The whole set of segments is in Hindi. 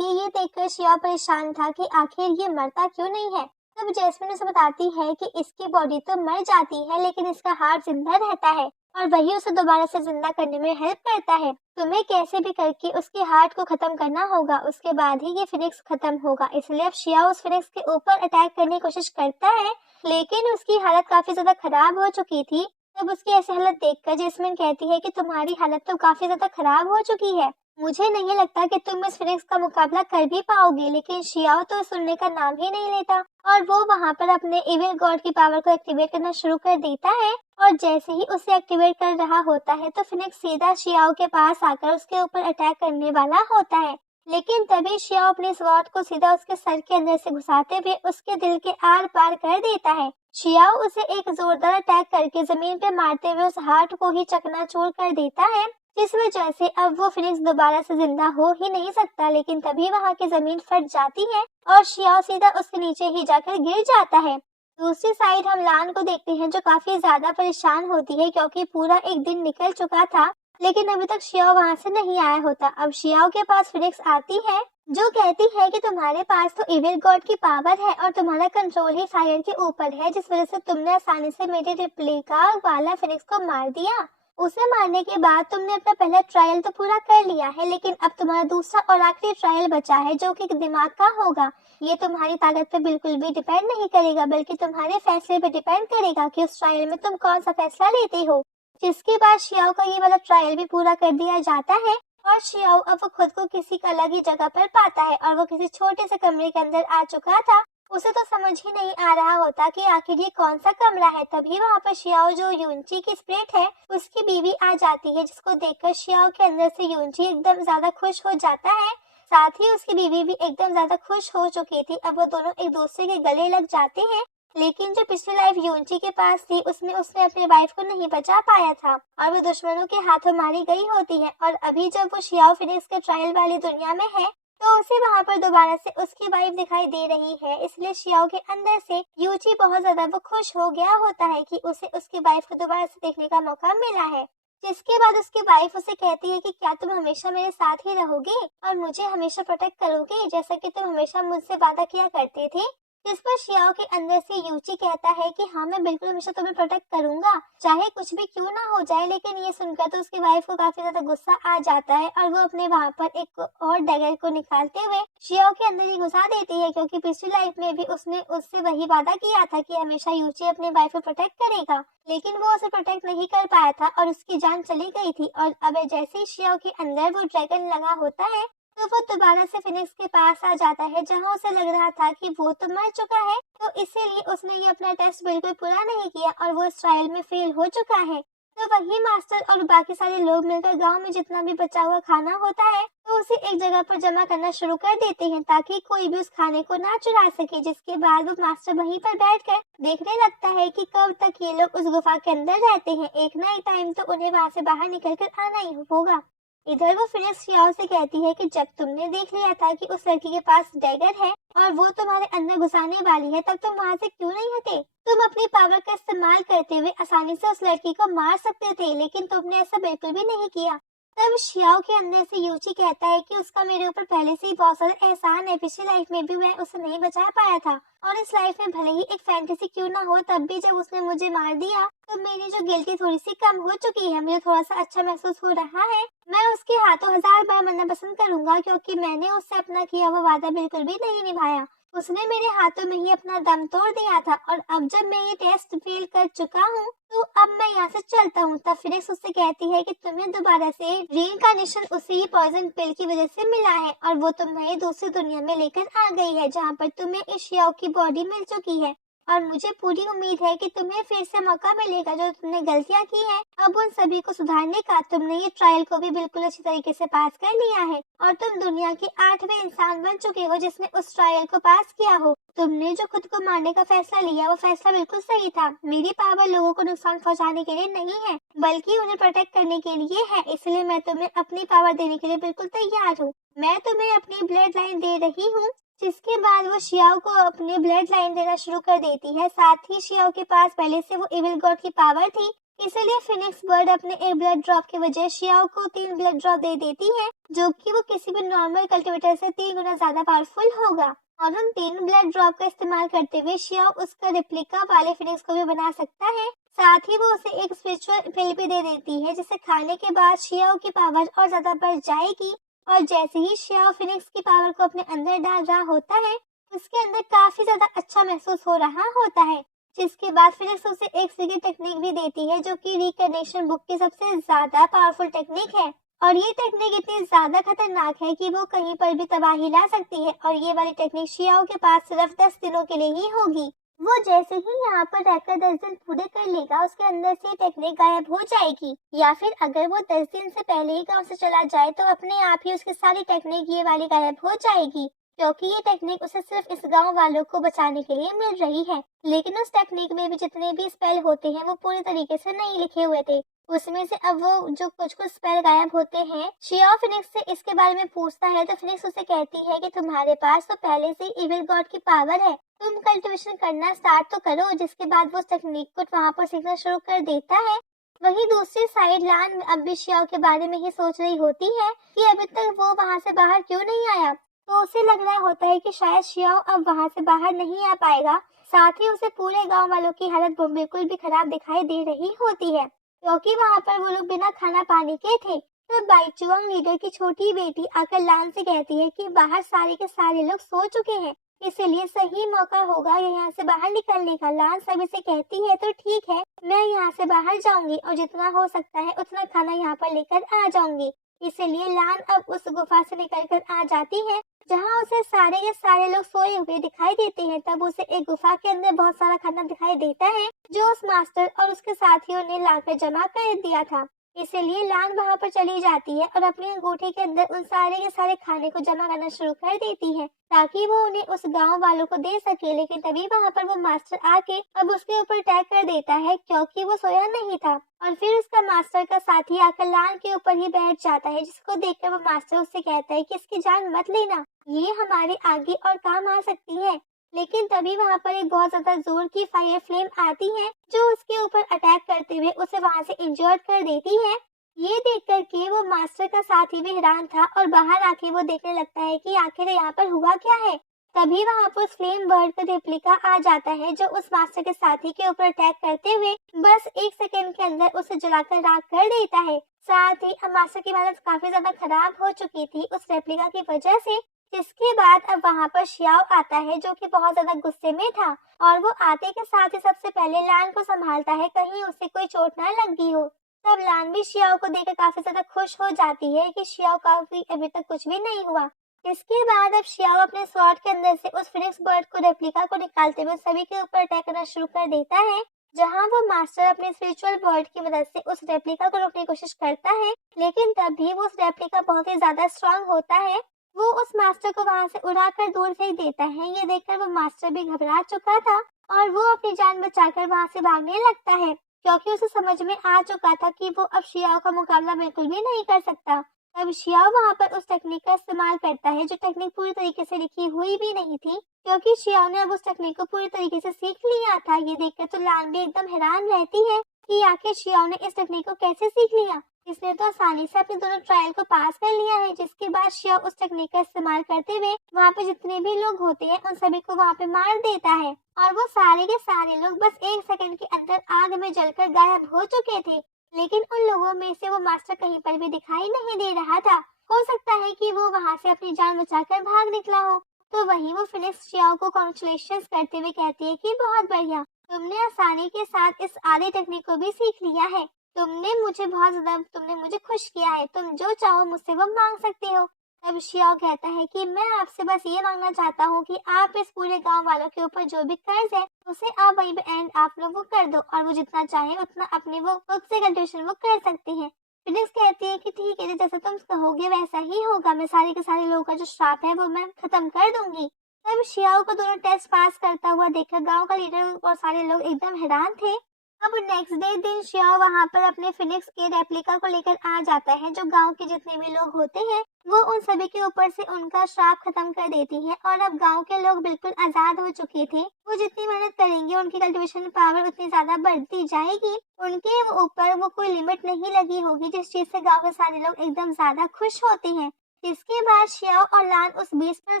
आगे ये देखकर शियाओ परेशान था कि आखिर ये मरता क्यों नहीं है। तब जैस्मिन उसे बताती है कि इसकी बॉडी तो मर जाती है लेकिन इसका हार्ट जिंदा रहता है और वही उसे दोबारा से जिंदा करने में हेल्प करता है। तुम्हें कैसे भी करके उसके हार्ट को खत्म करना होगा, उसके बाद ही ये फिनिक्स खत्म होगा। इसलिए अब शियाओ उस फिनिक्स के ऊपर अटैक करने की कोशिश करता है लेकिन उसकी हालत काफी ज्यादा खराब हो चुकी थी। तब उसकी ऐसी हालत देखकर जैस्मिन कहती है कि तुम्हारी हालत तो काफी ज्यादा खराब हो चुकी है, मुझे नहीं लगता कि तुम इस फिनिक्स का मुकाबला कर भी पाओगे। लेकिन शियाओ तो सुनने का नाम ही नहीं लेता और वो वहां पर अपने इविल गॉड की पावर को एक्टिवेट करना शुरू कर देता है और जैसे ही उसे एक्टिवेट कर रहा होता है तो फिनिक्स सीधा शियाओ के पास आकर उसके ऊपर अटैक करने वाला होता है। लेकिन तभी शियाओ अपने स्वॉर्ड को सीधा उसके सर के अंदर से घुसाते हुए उसके दिल के आर पार कर देता है। शियाओ उसे एक जोरदार अटैक करके जमीन पे मारते हुए उस हार्ट को ही चकनाचूर कर देता है, जिस वजह से अब वो फिनिक्स दोबारा से जिंदा हो ही नहीं सकता। लेकिन तभी वहाँ की जमीन फट जाती है और शियाओ सीधा उसके नीचे ही जाकर गिर जाता है। दूसरी साइड हम लान को देखते हैं जो काफी ज्यादा परेशान होती है क्योंकि पूरा एक दिन निकल चुका था लेकिन अभी तक शियाओ वहाँ से नहीं आया होता। अब शियाओ के पास फिनिक्स आती है जो कहती है कि तुम्हारे पास तो इविल गॉड की पावर है और तुम्हारा कंट्रोल ही फायर के ऊपर है, जिस वजह से तुमने आसानी से मेरे रेप्लिका वाला फिनिक्स को मार दिया। उसे मारने के बाद तुमने अपना पहला ट्रायल तो पूरा कर लिया है लेकिन अब तुम्हारा दूसरा और आखिरी ट्रायल बचा है जो कि दिमाग का होगा। ये तुम्हारी ताकत पे बिल्कुल भी डिपेंड नहीं करेगा बल्कि तुम्हारे फैसले पे डिपेंड करेगा कि उस ट्रायल में तुम कौन सा फैसला लेते हो। जिसके बाद शियाओ का ये वाला ट्रायल भी पूरा कर दिया जाता है और शियाओ अब वो खुद को किसी अलग ही जगह पर पाता है और वो किसी छोटे से कमरे के अंदर आ चुका था। उसे तो समझ ही नहीं आ रहा होता कि आखिर ये कौन सा कमरा है। तभी वहाँ पर शियाओ जो यूनची की स्पिरिट है उसकी बीवी आ जाती है, जिसको देखकर शियाओ के अंदर से यूनची एकदम ज्यादा खुश हो जाता है। साथ ही उसकी बीवी भी एकदम ज्यादा खुश हो चुकी थी। अब वो दोनों एक दूसरे के गले लग जाते हैं लेकिन जो पिछली लाइफ यूनची के पास थी उसमें उसने अपने वाइफ को नहीं बचा पाया था और वो दुश्मनों के हाथों मारी गई होती है। और अभी जब वो शियाओ फिनिक्स के ट्रायल वाली दुनिया में है तो उसे वहाँ पर दोबारा से उसकी वाइफ दिखाई दे रही है। इसलिए शियाओ के अंदर से यूची बहुत ज्यादा वो खुश हो गया होता है कि उसे उसकी वाइफ को दोबारा से देखने का मौका मिला है। जिसके बाद उसकी वाइफ उसे कहती है कि क्या तुम हमेशा मेरे साथ ही रहोगे और मुझे हमेशा प्रोटेक्ट करोगे जैसा कि तुम हमेशा मुझसे वादा किया करते थे। जिस पर शियाओ के अंदर से यूची कहता है कि हाँ मैं बिल्कुल हमेशा तुम्हें प्रोटेक्ट करूंगा चाहे कुछ भी क्यों ना हो जाए। लेकिन ये सुनकर तो उसकी वाइफ को काफी ज्यादा गुस्सा आ जाता है और वो अपने वहाँ पर एक और डैगर को निकालते हुए शियाओ के अंदर ही घुसा देती है क्योंकि पिछली लाइफ में भी उसने उससे वही वादा किया था कि हमेशा यूची अपने वाइफ को प्रोटेक्ट करेगा लेकिन वो उसे प्रोटेक्ट नहीं कर पाया था और उसकी जान चली गई थी। और अब जैसे ही शियाओ के अंदर वो ड्रैगन लगा होता है तो वो दोबारा से फिनिक्स के पास आ जाता है जहां उसे लग रहा था कि वो तो मर चुका है, तो इसीलिए उसने ये अपना टेस्ट बिल्कुल पूरा नहीं किया और वो इस ट्रायल में फेल हो चुका है। तो वही मास्टर और बाकी सारे लोग मिलकर गांव में जितना भी बचा हुआ खाना होता है तो उसे एक जगह पर जमा करना शुरू कर देते हैं ताकि कोई भी उस खाने को ना चुरा सके। जिसके बाद वो मास्टर वहीं पर बैठकर देखने लगता है कि कब तक ये लोग उस गुफा के अंदर रहते हैं, एक ना एक टाइम तो उन्हें वहाँ से बाहर निकल कर आना ही होगा। इधर वो फिनिक्स शियाओ से कहती है कि जब तुमने देख लिया था कि उस लड़की के पास डैगर है और वो तुम्हारे अंदर घुसाने वाली है तब तुम वहाँ से क्यों नहीं हटे। तुम अपनी पावर का इस्तेमाल करते हुए आसानी से उस लड़की को मार सकते थे लेकिन तुमने ऐसा बिल्कुल भी नहीं किया। तब शियाओ के अंदर से यूची कहता है कि उसका मेरे ऊपर पहले से ही बहुत सारा एहसान है, पिछली लाइफ में भी मैं उसे नहीं बचा पाया था और इस लाइफ में भले ही एक फैंटेसी क्यों ना हो तब भी जब उसने मुझे मार दिया तो मेरी जो गिल्टी थोड़ी सी कम हो चुकी है, मुझे थोड़ा सा अच्छा महसूस हो रहा है। मैं उसके हाथों 1000 बार मरना पसंद करूंगा क्योंकि मैंने उससे अपना किया हुआ वादा बिल्कुल भी नहीं निभाया। उसने मेरे हाथों में ही अपना दम तोड़ दिया था और अब जब मैं ये टेस्ट फेल कर चुका हूँ तो अब मैं यहाँ से चलता हूँ। तब फिनिक्स उससे कहती है कि तुम्हें दोबारा से रीइंकार्नेशन उसी पॉइजन पिल की वजह से मिला है और वो तुम्हें दूसरी दुनिया में लेकर आ गई है जहाँ पर तुम्हें इस शियाओ की बॉडी मिल चुकी है और मुझे पूरी उम्मीद है कि तुम्हें फिर से मौका मिलेगा जो तुमने गलतियाँ की है अब उन सभी को सुधारने का। तुमने ये ट्रायल को भी बिल्कुल अच्छी तरीके से पास कर लिया है और तुम दुनिया के 8वें इंसान बन चुके हो जिसने उस ट्रायल को पास किया हो। तुमने जो खुद को मारने का फैसला लिया वो फैसला बिल्कुल सही था। मेरी पावर लोगों को नुकसान पहुंचाने के लिए नहीं है बल्कि उन्हें प्रोटेक्ट करने के लिए है, इसलिए मैं तुम्हें अपनी पावर देने के लिए बिल्कुल तैयार हूँ। मैं तुम्हें अपनी ब्लड लाइन दे रही हूँ। जिसके बाद वो शियाओ को अपनी ब्लड लाइन देना शुरू कर देती है। साथ ही शियाओ के पास पहले से वो इविल गॉड की पावर थी इसलिए फिनिक्स बर्ड अपने एक ब्लड ड्रॉप की वजह शियाओ को 3 ब्लड ड्रॉप दे देती है, जो कि वो किसी भी नॉर्मल कल्टीवेटर से 3 गुना ज्यादा पावरफुल होगा। और उन 3 ब्लड ड्रॉप का इस्तेमाल करते हुए शियाओ उसका रिप्लिका वाले फिनिक्स को भी बना सकता है। साथ ही वो उसे एक स्पिरिचुअल पिल भी दे देती है, जिसे खाने के बाद शियाओ की पावर और ज्यादा बढ़ जाएगी। और जैसे ही शियाओ फिनिक्स की पावर को अपने अंदर डाल रहा होता है, उसके अंदर काफी ज्यादा अच्छा महसूस हो रहा होता है, जिसके बाद फिनिक्स उसे एक सीक्रेट टेक्निक भी देती है, जो कि रिकनेक्शन बुक की सबसे ज्यादा पावरफुल टेक्निक है। और ये टेक्निक इतनी ज्यादा खतरनाक है कि वो कहीं पर भी तबाही ला सकती है। और ये वाली टेक्निक शियाओ के पास सिर्फ 10 दिनों के लिए ही होगी। वो जैसे ही यहाँ पर रहकर 10 दिन पूरे कर लेगा, उसके अंदर से टेक्निक गायब हो जाएगी। या फिर अगर वो 10 दिन से पहले ही गाँव से चला जाए तो अपने आप ही उसकी सारी टेक्निक ये वाली गायब हो जाएगी, क्योंकि ये टेक्निक उसे सिर्फ इस गांव वालों को बचाने के लिए मिल रही है। लेकिन उस टेक्निक में भी जितने भी स्पेल होते हैं वो पूरी तरीके से नहीं लिखे हुए थे। उसमें से अब वो जो कुछ कुछ स्पेल गायब होते हैं। शियाओ फिनिक्स से इसके बारे में पूछता है तो फिनिक्स उसे कहती है कि तुम्हारे पास तो पहले से इविल गॉड की पावर है, तुम कल्टिवेशन करना स्टार्ट तो करो। जिसके बाद वो उस टेक्निक को वहाँ पर सीखना शुरू कर देता है। वहीं दूसरी साइड लान अब भी शियाओ के बारे में ही सोच रही होती है कि अभी तक वो वहाँ से बाहर क्यों नहीं आया। तो उसे लग रहा होता है कि शायद शियाओ अब वहाँ से बाहर नहीं आ पाएगा। साथ ही उसे पूरे गांव वालों की हालत बिल्कुल भी खराब दिखाई दे रही होती है, क्योंकि वहाँ पर वो लोग बिना खाना पानी के थे। तो बाईचुआंग लीडर की छोटी बेटी आकर लान से कहती है कि बाहर सारे के सारे लोग सो चुके हैं, इसलिए सही मौका होगा यहाँ से बाहर निकलने का। लान सभी से कहती है तो ठीक है, मैं यहाँ से बाहर जाऊंगी और जितना हो सकता है उतना खाना यहाँ पर लेकर आ जाऊंगी। इसलिए लान अब उस गुफा से निकल कर आ जाती है, जहाँ उसे सारे के सारे लोग सोए हुए दिखाई देते हैं। तब उसे एक गुफा के अंदर बहुत सारा खाना दिखाई देता है, जो उस मास्टर और उसके साथियों ने लाकर जमा कर दिया था। इसलिए लान वहाँ पर चली जाती है और अपनी अंगूठी के अंदर उन सारे के सारे खाने को जमा करना शुरू कर देती है, ताकि वो उन्हें उस गांव वालों को दे सके। लेकिन तभी वहाँ पर वो मास्टर आके अब उसके ऊपर अटैक कर देता है, क्योंकि वो सोया नहीं था। और फिर उसका मास्टर का साथी आकर लान के ऊपर ही बैठ जाता है, जिसको देखकर वो मास्टर उससे कहता है कि इसकी जान मत लेना, ये हमारे आगे और काम आ सकती है। लेकिन तभी वहाँ पर एक बहुत ज्यादा जोर की फायर फ्लेम आती है, जो उसके ऊपर अटैक करते हुए उसे वहाँ से इंजर्ड कर देती है। ये देख कर के वो मास्टर का साथी भी हैरान था और बाहर आके वो देखने लगता है कि आखिर यहाँ पर हुआ क्या है। तभी वहाँ पर उस फ्लेम बर्ड का रेप्लिका आ जाता है, जो उस मास्टर के साथी के ऊपर अटैक करते हुए बस 1 सेकंड के अंदर उसे जलाकर राख कर देता है। साथ ही अब मास्टर की हालत काफी ज्यादा खराब हो चुकी थी उस रेप्लिका की वजह से। जिसके बाद अब वहाँ पर शियाओ आता है, जो कि बहुत ज्यादा गुस्से में था, और वो आते के साथ ही सबसे पहले लान को संभालता है, कहीं उसे कोई चोट ना लगी हो। तब लान भी शियाओ को देखकर काफी ज्यादा खुश हो जाती है कि शियाओ काफी अभी तक कुछ भी नहीं हुआ। इसके बाद अब शियाओ अपने स्वॉर्ड के अंदर से उस फिनिक्स बर्ड को रेप्लिका को निकालते हुए सभी के ऊपर अटैक करना शुरू कर देता है, जहां वो मास्टर अपने स्पिरिचुअल बर्ड की मदद से उस रेप्लिका को रोकने की कोशिश करता है। लेकिन तब भी वो उस रेप्लिका बहुत ही ज्यादा स्ट्रांग होता है, वो उस मास्टर को वहां से उड़ाकर दूर फेंक देता है। ये देखकर वो मास्टर भी घबरा चुका था और वो अपनी जान बचाकर वहां से भागने लगता है, क्योंकि उसे समझ में आ चुका था कि वो अब शियाओ का मुकाबला बिल्कुल भी नहीं कर सकता। तब शियाओ वहाँ पर उस टेक्निक का इस्तेमाल करता है, जो टेक्निक पूरी तरीके से लिखी हुई भी नहीं थी, क्योंकि शियाओ ने अब उस टेक्निक को पूरी तरीके से सीख लिया था। ये देखकर तो लान भी एकदम हैरान रहती है कि आखिर शियाओ ने इस टेक्निक को कैसे सीख लिया। इसने तो आसानी से अपने दोनों ट्रायल को पास कर लिया है। जिसके बाद शियाओ उस टेक्निक का इस्तेमाल करते हुए वहाँ पे जितने भी लोग होते हैं उन सभी को वहाँ पे मार देता है, और वो सारे के सारे लोग बस 1 सेकंड के अंदर आग में जलकर गायब हो चुके थे। लेकिन उन लोगों में से वो मास्टर कहीं पर भी दिखाई नहीं दे रहा था। हो सकता है कि वो वहाँ से अपनी जान बचाकर भाग निकला हो। तो वहीं वो फिनिक्स शियाओ को कॉन्ग्रेचुलेशंस करते हुए कहती है कि बहुत बढ़िया, तुमने आसानी के साथ इस आधे टेक्निक को भी सीख लिया है। तुमने मुझे खुश किया है। तुम जो चाहो मुझसे वो मांग सकते हो। तब शियाओ कहता है कि मैं आपसे बस ये मांगना चाहता हूँ कि आप इस पूरे गांव वालों के ऊपर जो भी कर्ज है उसे आप वहीं पे एंड आप लोग वो कर दो, और वो जितना चाहे उतना अपने वो खुद से कंट्रीब्यूशन वो कर सकते हैं। फिनिक्स कहती है कि ठीक है, जैसा तुम कहोगे वैसा ही होगा। मैं सारे के सारे लोगों का जो श्राप है वो मैं खत्म कर दूंगी। तब शियाओ को दोनों टेस्ट पास करता हुआ देखकर गांव का लीडर और सारे लोग एकदम हैरान थे। अब नेक्स्ट डे दिन श्याओ वहाँ पर अपने फिनिक्स के रेप्लिका को लेकर आ जाता है। जो गांव के जितने भी लोग होते हैं वो उन सभी के ऊपर से उनका श्राप खत्म कर देती है और अब गांव के लोग बिल्कुल आजाद हो चुके थे। वो जितनी मेहनत करेंगे उनकी कल्टीवेशन पावर उतनी ज्यादा बढ़ती जाएगी। उनके ऊपर वो कोई लिमिट नहीं लगी होगी, जिस चीज से गाँव के सारे लोग एकदम ज्यादा खुश होते हैं। इसके बाद श्याओ और लान उस बीच पर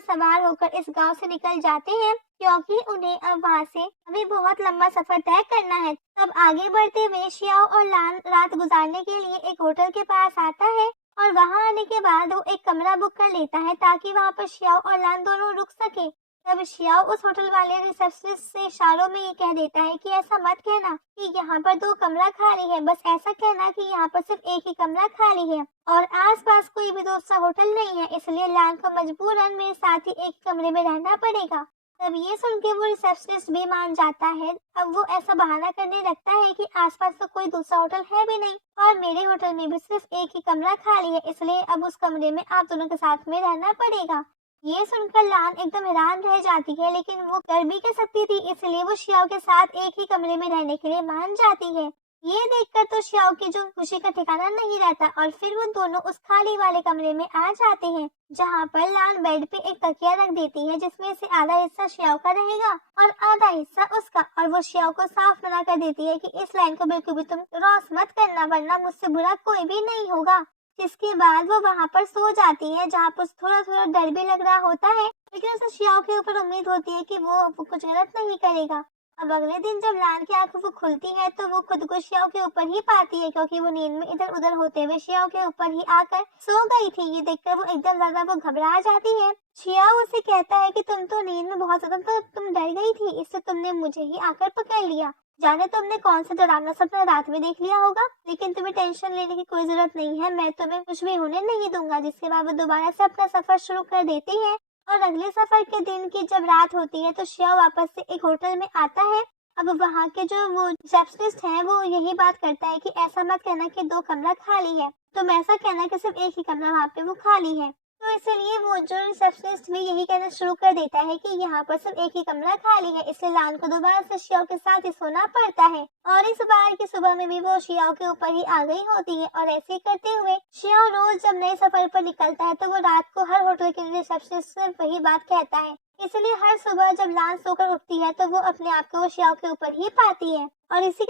सवार होकर इस गांव से निकल जाते हैं, क्योंकि उन्हें अब वहां से अभी बहुत लंबा सफर तय करना है। तब आगे बढ़ते हुए श्याओ और लान रात गुजारने के लिए एक होटल के पास आता है और वहां आने के बाद वो एक कमरा बुक कर लेता है ताकि वहां पर श्याओ और लान दोनों रुक सके। तब श्याओ उस होटल वाले रिसेप्शनिस्ट से इशारों में ये कह देता है कि ऐसा मत कहना कि यहाँ पर 2 कमरा खाली है, बस ऐसा कहना कि यहाँ पर सिर्फ एक ही कमरा खाली है और आसपास कोई भी दूसरा होटल नहीं है, इसलिए लान को मजबूरन मेरे साथ ही एक कमरे में रहना पड़ेगा। तब ये सुन के वो रिसेप्शनिस्ट भी मान जाता है। अब वो ऐसा बहाना करने लगता है कि आसपास तो कोई दूसरा होटल है भी नहीं और मेरे होटल में भी सिर्फ एक ही कमरा खाली है, इसलिए अब उस कमरे में आप दोनों के साथ में रहना पड़ेगा। ये सुनकर लान एकदम हैरान रह जाती है, लेकिन वो कर भी कर सकती थी, इसलिए वो श्याओ के साथ एक ही कमरे में रहने के लिए मान जाती है। ये देखकर तो श्याओ की जो खुशी का ठिकाना नहीं रहता और फिर वो दोनों उस खाली वाले कमरे में आ जाते हैं, जहाँ पर लान बेड पे एक तकिया रख देती है, जिसमें से आधा हिस्सा श्याओ का रहेगा और आधा हिस्सा उसका। और वो श्याओ को साफ मना कर देती है कि इस लाइन को बिल्कुल भी तुम क्रॉस मत करना, वरना मुझसे बुरा कोई भी नहीं होगा। जिसके बाद वो वहाँ पर सो जाती है, जहाँ पर थोड़ा थोड़ा डर भी लग रहा होता है, लेकिन उसे श्याओ के ऊपर उम्मीद होती है कि वो कुछ गलत नहीं करेगा। अब अगले दिन जब लान की आंखों वो खुलती है तो वो खुद को श्याओ के ऊपर ही पाती है, क्योंकि वो नींद में इधर उधर होते हुए श्याओ के ऊपर ही आकर सो गई थी। ये देखकर वो एकदम ज्यादा वो घबरा जाती है। श्याओ उसे कहता है कि तुम तो नींद में बहुत ज्यादा तो तुम डर गई थी, इससे तुमने मुझे ही आकर पकड़ लिया। जाने तुमने कौन सा डरावना सपना रात में देख लिया होगा, लेकिन तुम्हें टेंशन लेने की कोई जरूरत नहीं है, मैं तुम्हें कुछ भी होने नहीं दूंगा। जिसके बाद वो दोबारा से अपना सफर शुरू कर देती है और अगले सफर के दिन की जब रात होती है तो श्याओ वापस से एक होटल में आता है। अब वहाँ के जो वो रिसेप्शनिस्ट है वो यही बात करता है कि ऐसा मत कहना कि 2 कमरा खाली है, तुम ऐसा कहना कि सिर्फ एक ही कमरा वहाँ पे वो खाली है। तो इसलिए वो जो रिसेप्शनिस्ट भी यही कहना शुरू कर देता है कि यहाँ पर सिर्फ एक ही कमरा खाली है, इसलिए लान को दोबारा से श्याओ के साथ ही सोना पड़ता है। और इस बार की सुबह में भी वो श्याओ के ऊपर ही आ गई होती है और ऐसे ही करते हुए श्याओ रोज जब नए सफर पर निकलता है तो वो रात को हर होटल के रिसेप्शनिस्ट से वही बात कहता है। इसलिए हर सुबह जब लान सोकर उठती है तो वो अपने आप को वो श्याओ के ऊपर ही पाती है और इसी